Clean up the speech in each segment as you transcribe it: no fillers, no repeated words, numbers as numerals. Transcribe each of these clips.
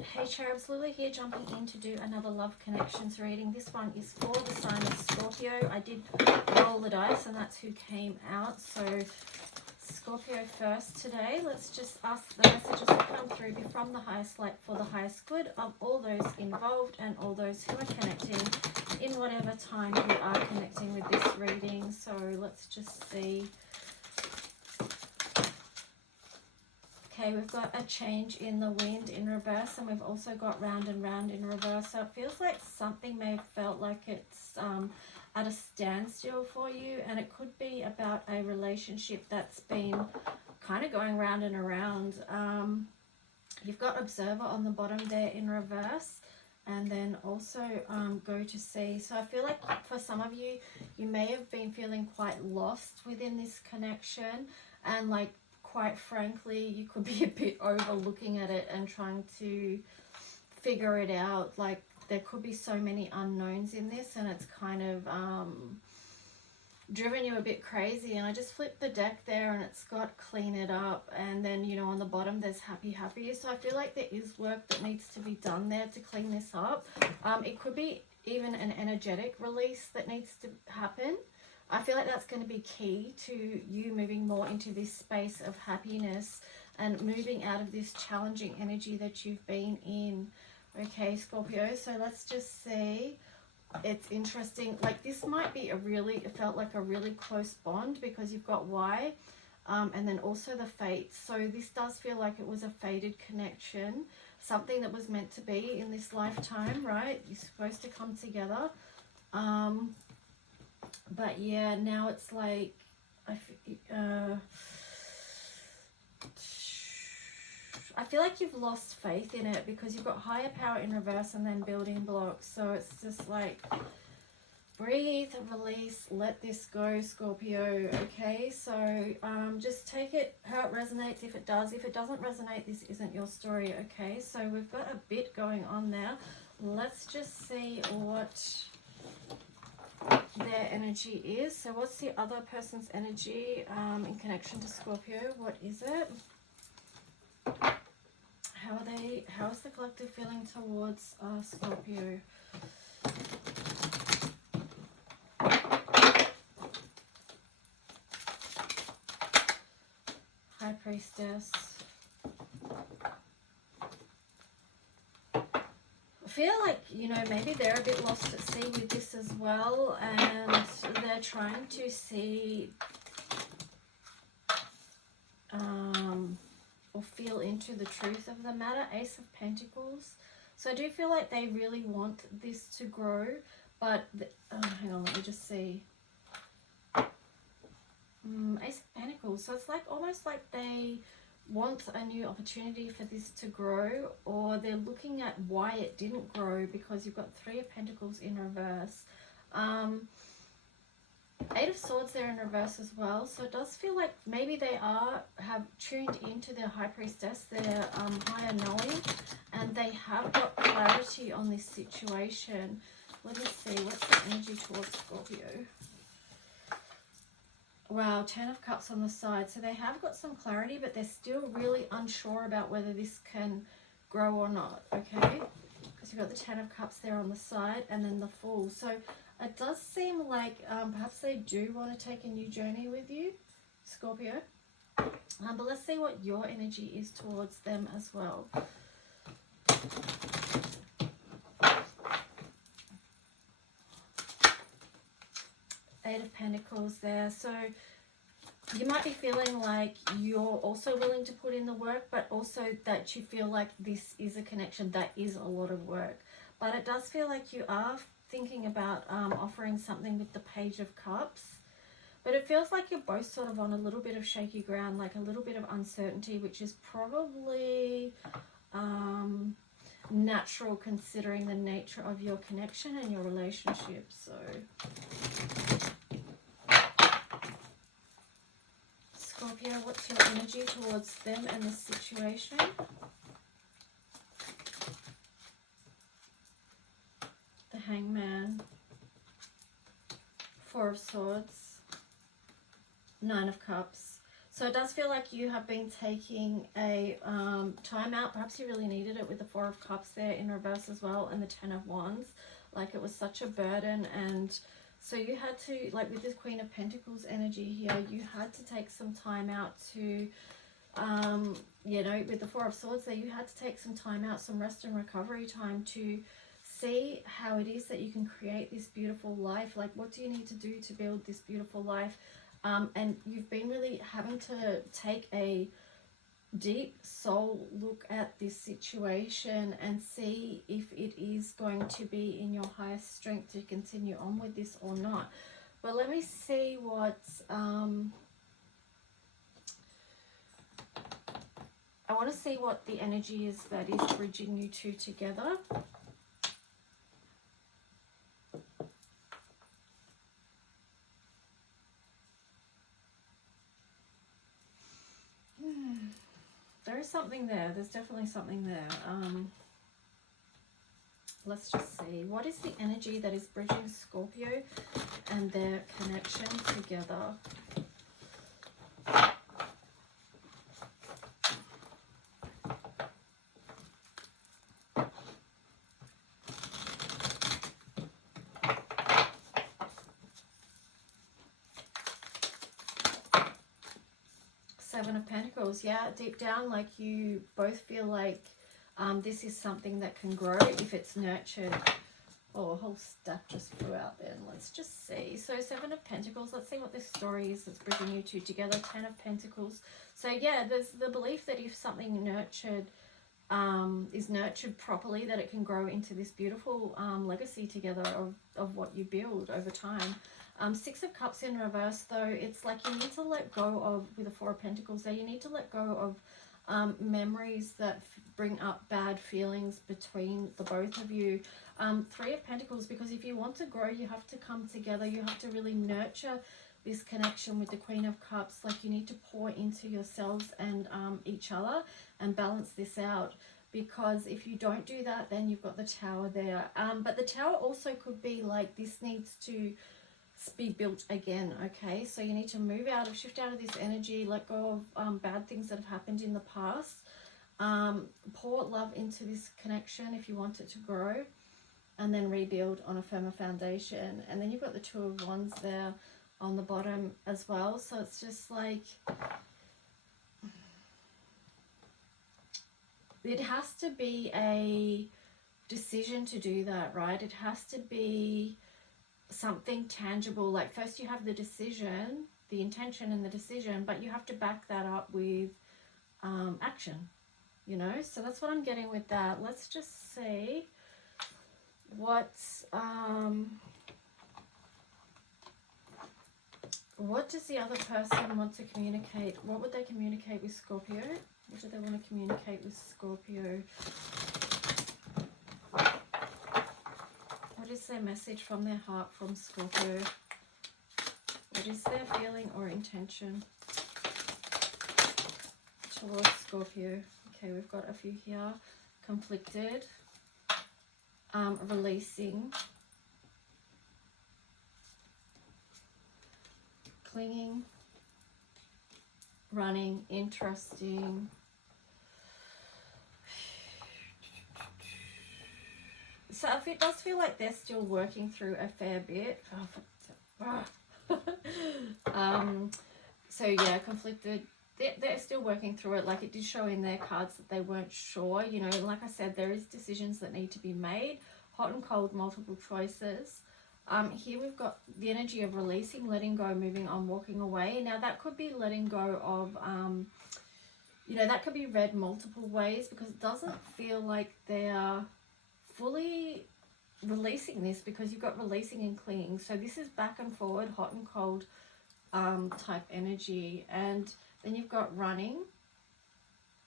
Hey cherubs, Lily here, jumping in to do another love connections reading. This one is for the sign of Scorpio. I did roll the dice and that's who came out. So Scorpio first today. Let's just ask the messages that come through be from the highest light for the highest good of all those involved and all those who are connecting in whatever time you are connecting with this reading. So let's just see. Okay, we've got a change in the wind in reverse, and we've also got round and round in reverse. So it feels like something may have felt like it's at a standstill for you, and it could be about a relationship that's been kind of going round and around. You've got observer on the bottom there in reverse, and then also go to sea. So I feel like for some of you, you may have been feeling quite lost within this connection, and like, quite frankly, you could be a bit overlooking at it and trying to figure it out. Like, there could be so many unknowns in this, and it's kind of driven you a bit crazy. And I just flipped the deck there, and it's got clean it up, and then, you know, on the bottom there's happy. So I feel like there is work that needs to be done there to clean this up. It could be even an energetic release that needs to happen. I feel like that's going to be key to you moving more into this space of happiness and moving out of this challenging energy that you've been in. Okay, Scorpio, so let's just see. It's interesting. Like, this might be it felt like a really close bond because you've got Y and then also the fate. So this does feel like it was a fated connection, something that was meant to be in this lifetime, right? You're supposed to come together. But yeah, now it's like, I feel like you've lost faith in it because you've got higher power in reverse and then building blocks. So it's just like, breathe, release, let this go, Scorpio. Okay, so just take it how it resonates. If it does, if it doesn't resonate, this isn't your story. Okay, so we've got a bit going on there. Let's just see what their energy is. So what's the other person's energy in connection to Scorpio? What is it? How is the collective feeling towards Scorpio? High Priestess. I feel like, you know, maybe they're a bit lost at sea with this as well, and they're trying to see or feel into the truth of the matter. Ace of Pentacles. So I do feel like they really want this to grow, but hang on, let me just see. Ace of Pentacles. So it's like almost like they want a new opportunity for this to grow, or they're looking at why it didn't grow because you've got Three of Pentacles in reverse. Eight of Swords there in reverse as well. So it does feel like maybe they have tuned into their High Priestess, their higher knowing, and they have got clarity on this situation. Let me see, what's the energy towards Scorpio? Wow, 10 of Cups on the side. So they have got some clarity, but they're still really unsure about whether this can grow or not, okay? Because you've got the 10 of Cups there on the side and then the Fool. So it does seem like perhaps they do want to take a new journey with you, Scorpio. But let's see what your energy is towards them as well. Eight of Pentacles there. So you might be feeling like you're also willing to put in the work, but also that you feel like this is a connection that is a lot of work. But it does feel like you are thinking about offering something with the Page of Cups. But it feels like you're both sort of on a little bit of shaky ground, like a little bit of uncertainty, which is probably natural considering the nature of your connection and your relationship. So Scorpio, what's your energy towards them and the situation? The Hangman. Four of Swords. Nine of Cups. So it does feel like you have been taking a time out. Perhaps you really needed it with the Four of Cups there in reverse as well, and the Ten of Wands. Like it was such a burden, and so you had to, like with this Queen of Pentacles energy here, you had to take some time out to, you know, with the Four of Swords there, you had to take some time out, some rest and recovery time to see how it is that you can create this beautiful life. Like, what do you need to do to build this beautiful life? And you've been really having to take a deep soul look at this situation and see if it is going to be in your highest strength to continue on with this or not. But let me see what I want to see what the energy is that is bridging you two together. There is something there. There's definitely something there. Let's just see. What is the energy that is bridging Scorpio and their connection together? Seven of Pentacles. Yeah, deep down, like you both feel like this is something that can grow if it's nurtured. Oh, a whole stack just flew out there. Let's just see. So Seven of Pentacles. Let's see what this story is that's bringing you two together. Ten of Pentacles. So yeah, there's the belief that if something nurtured is nurtured properly, that it can grow into this beautiful legacy together of what you build over time. Six of Cups in reverse, though, it's like you need to let go of, with the Four of Pentacles there, you need to let go of memories that bring up bad feelings between the both of you. Three of Pentacles, because if you want to grow, you have to come together. You have to really nurture this connection with the Queen of Cups. Like you need to pour into yourselves and each other and balance this out. Because if you don't do that, then you've got the Tower there. But the Tower also could be like, this needs to be built again, okay? So you need to move out of, shift out of this energy, let go of bad things that have happened in the past. Pour love into this connection if you want it to grow, and then rebuild on a firmer foundation. And then you've got the Two of Wands there on the bottom as well. So it's just like, it has to be a decision to do that, right? It has to be something tangible. Like first you have the decision, the intention and the decision, but you have to back that up with action, you know? So that's what I'm getting with that. Let's just see what does the other person want to communicate? What would they communicate with Scorpio? What do they want to communicate with Scorpio? What is their message from their heart from Scorpio? What is their feeling or intention towards Scorpio? Okay, we've got a few here. Conflicted, releasing, clinging, running, interesting. So it does feel like they're still working through a fair bit. So yeah, conflicted. They're still working through it. Like it did show in their cards that they weren't sure. You know, like I said, there is decisions that need to be made. Hot and cold, multiple choices. Here we've got the energy of releasing, letting go, moving on, walking away. Now that could be letting go of, you know, that could be read multiple ways, because it doesn't feel like they're fully releasing this, because you've got releasing and clinging. So this is back and forward, hot and cold type energy. And then you've got running,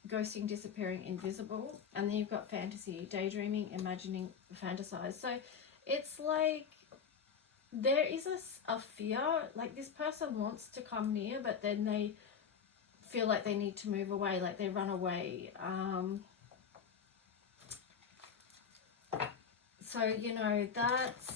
ghosting, disappearing, invisible. And then you've got fantasy, daydreaming, imagining, fantasize. So it's like there is a fear, like this person wants to come near, but then they feel like they need to move away, like they run away. So, you know, that's,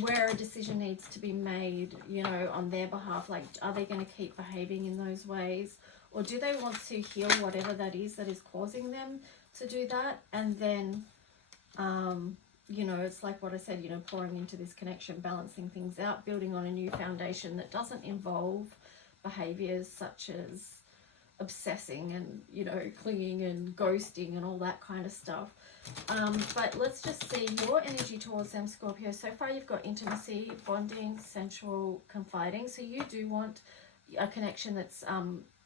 where a decision needs to be made, you know, on their behalf. Like, are they going to keep behaving in those ways? Or do they want to heal whatever that is causing them to do that? And then, you know, it's like what I said, you know, pouring into this connection, balancing things out, building on a new foundation that doesn't involve behaviors such as obsessing and, you know, clinging and ghosting and all that kind of stuff. But let's just see your energy towards them, Scorpio. So far you've got intimacy, bonding, sensual, confiding. So you do want a connection that's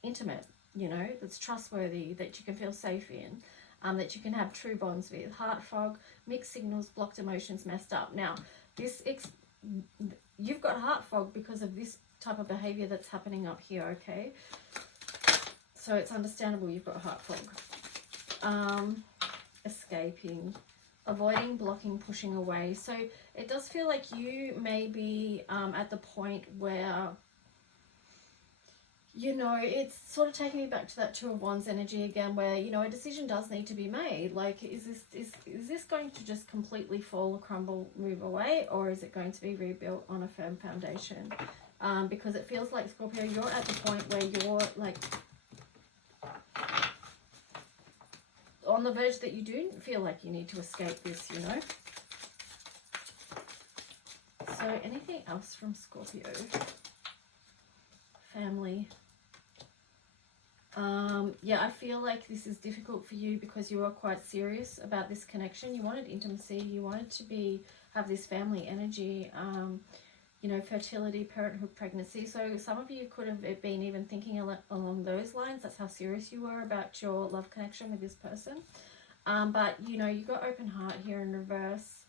intimate, you know, that's trustworthy, that you can feel safe in, that you can have true bonds with. Heart fog, mixed signals, blocked emotions, messed up. Now, you've got heart fog because of this type of behavior that's happening up here, okay? So it's understandable you've got heart fog. Escaping, avoiding, blocking, pushing away. So it does feel like you may be at the point where, you know, it's sort of taking me back to that Two of Wands energy again, where, you know, a decision does need to be made. Like, is this going to just completely fall, crumble, move away, or is it going to be rebuilt on a firm foundation? Because it feels like, Scorpio, you're at the point where you're like on the verge that you do feel like you need to escape this, you know. So anything else from Scorpio? Family. Yeah, I feel like this is difficult for you because you are quite serious about this connection. You wanted intimacy, you wanted to have this family energy, you know, fertility, parenthood, pregnancy. So some of you could have been even thinking along those lines. That's how serious you were about your love connection with this person. But, you know, you got open heart here in reverse,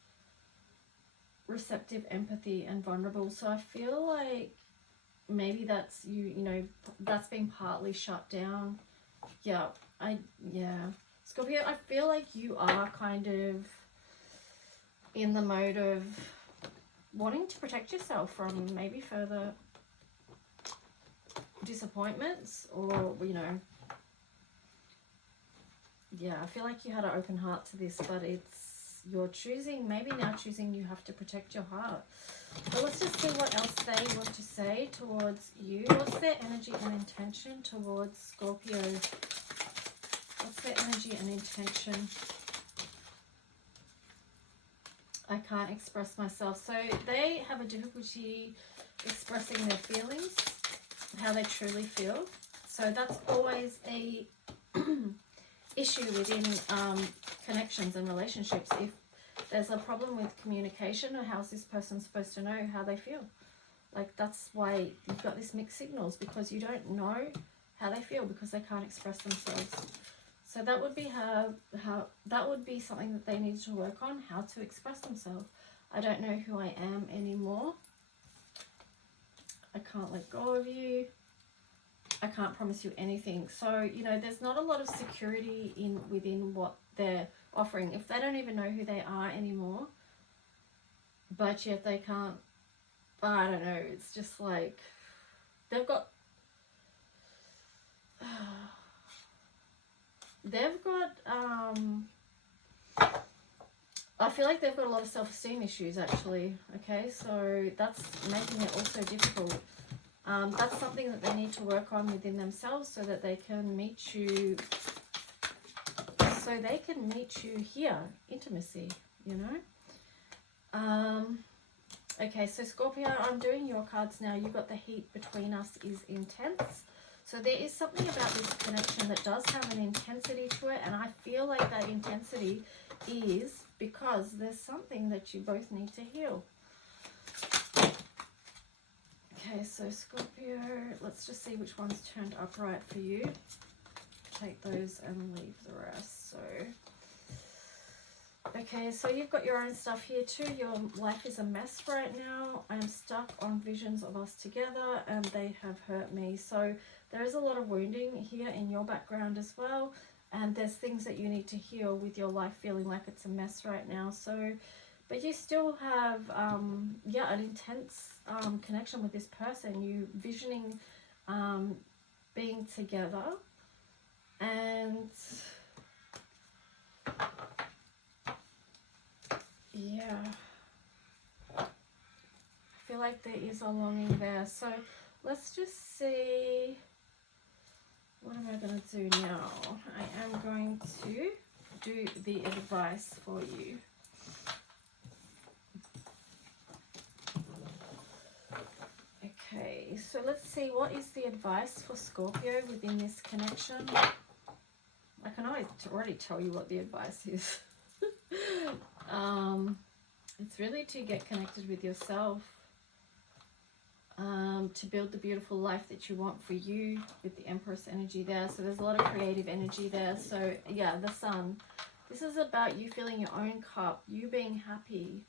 receptive, empathy, and vulnerable. So I feel like maybe that's you know, that's been partly shut down. Yeah, Scorpio, I feel like you are kind of in the mode of wanting to protect yourself from maybe further disappointments, or, you know, yeah, I feel like you had an open heart to this, but you're choosing, maybe now choosing you have to protect your heart. But let's just see what else they want to say towards you. What's their energy and intention towards Scorpio? What's their energy and intention? I can't express myself. So they have a difficulty expressing their feelings, how they truly feel. So that's always a issue within connections and relationships. If there's a problem with communication, or how's this person supposed to know how they feel? Like, that's why you've got this mixed signals, because you don't know how they feel because they can't express themselves. So that would be how that would be something that they need to work on, how to express themselves. I don't know who I am anymore. I can't let go of you. I can't promise you anything. So, you know, there's not a lot of security within what they're offering. If they don't even know who they are anymore, but yet they can't, I don't know, it's just like they've got I feel like they've got a lot of self-esteem issues, actually. Okay, so that's making it also difficult. That's something that they need to work on within themselves, so that they can meet you. So they can meet you here, intimacy, you know. Okay, so Scorpio, I'm doing your cards now. You've got the heat between us is intense. So there is something about this connection that does have an intensity to it, and I feel like that intensity is because there's something that you both need to heal. Okay, so Scorpio, let's just see which one's turned upright for you. Take those and leave the rest. So, okay, so you've got your own stuff here too. Your life is a mess right now. I'm stuck on visions of us together and they have hurt me. So there is a lot of wounding here in your background as well. And there's things that you need to heal with your life feeling like it's a mess right now. So, but you still have, yeah, an intense connection with this person. You visioning being together. And yeah, like there is a longing there. So let's just see, what am I going to do now? I am going to do the advice for you. Okay, so let's see, what is the advice for Scorpio within this connection? I can already tell you what the advice is. It's really to get connected with yourself, to build the beautiful life that you want for you, with the Empress energy there. So there's a lot of creative energy there. So yeah, the Sun. This is about you filling your own cup, you being happy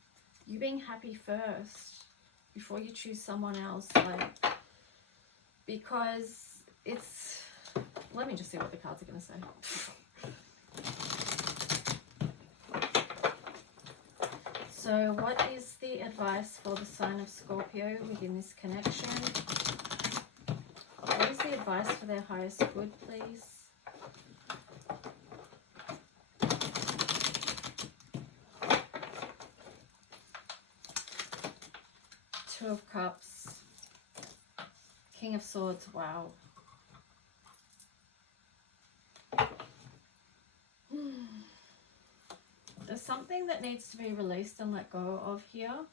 first before you choose someone else. Like, because it's, let me just see what the cards are going to say. So what is the advice for the sign of Scorpio within this connection? What is the advice for their highest good, please? Two of Cups. King of Swords. Wow. There's something that needs to be released and let go of here.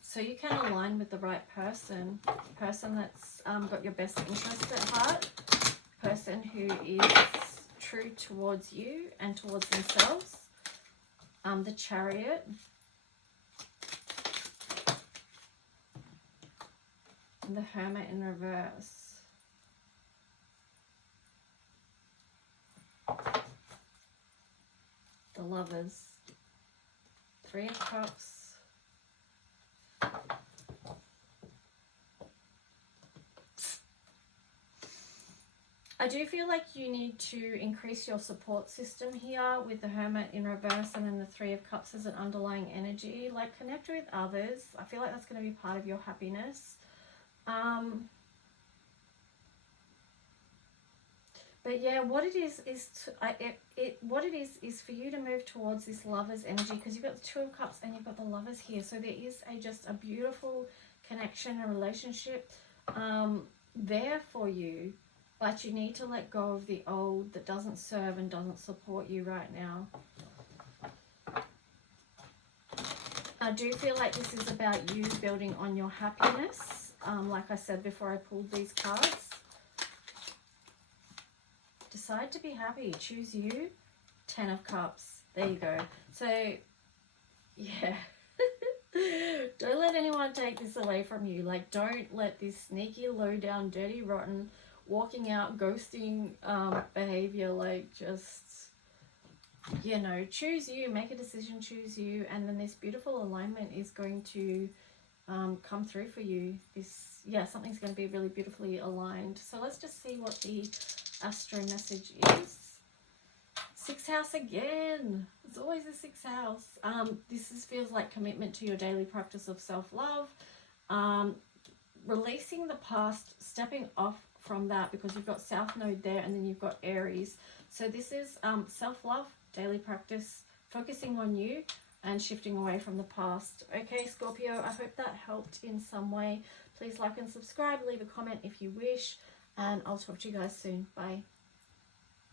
So you can align with the right person. Person that's got your best interest at heart. Person who is true towards you and towards themselves. The Chariot. And the Hermit in reverse. The Lovers. Three of Cups. I do feel like you need to increase your support system here with the Hermit in reverse and then the Three of Cups as an underlying energy. Like, connect with others. I feel like that's going to be part of your happiness. But yeah, what it is for you to move towards this Lover's energy, because you've got the Two of Cups and you've got the Lovers here. So there is just a beautiful connection and relationship there for you, but you need to let go of the old that doesn't serve and doesn't support you right now. I do feel like this is about you building on your happiness. Like I said before I pulled these cards. Decide to be happy. Choose you. 10 of Cups. There you go. So, yeah. Don't let anyone take this away from you. Like, don't let this sneaky, low down, dirty, rotten, walking out, ghosting behavior, like, just, you know, choose you. Make a decision, choose you. And then this beautiful alignment is going to come through for you. This, yeah, something's going to be really beautifully aligned. So let's just see what the astro message is. Sixth house again. It's always the sixth house. This feels like commitment to your daily practice of self-love. Releasing the past, stepping off from that, because you've got South Node there and then you've got Aries. So this is self-love, daily practice, focusing on you and shifting away from the past. Okay, Scorpio, I hope that helped in some way. Please like and subscribe, leave a comment if you wish, and I'll talk to you guys soon. Bye.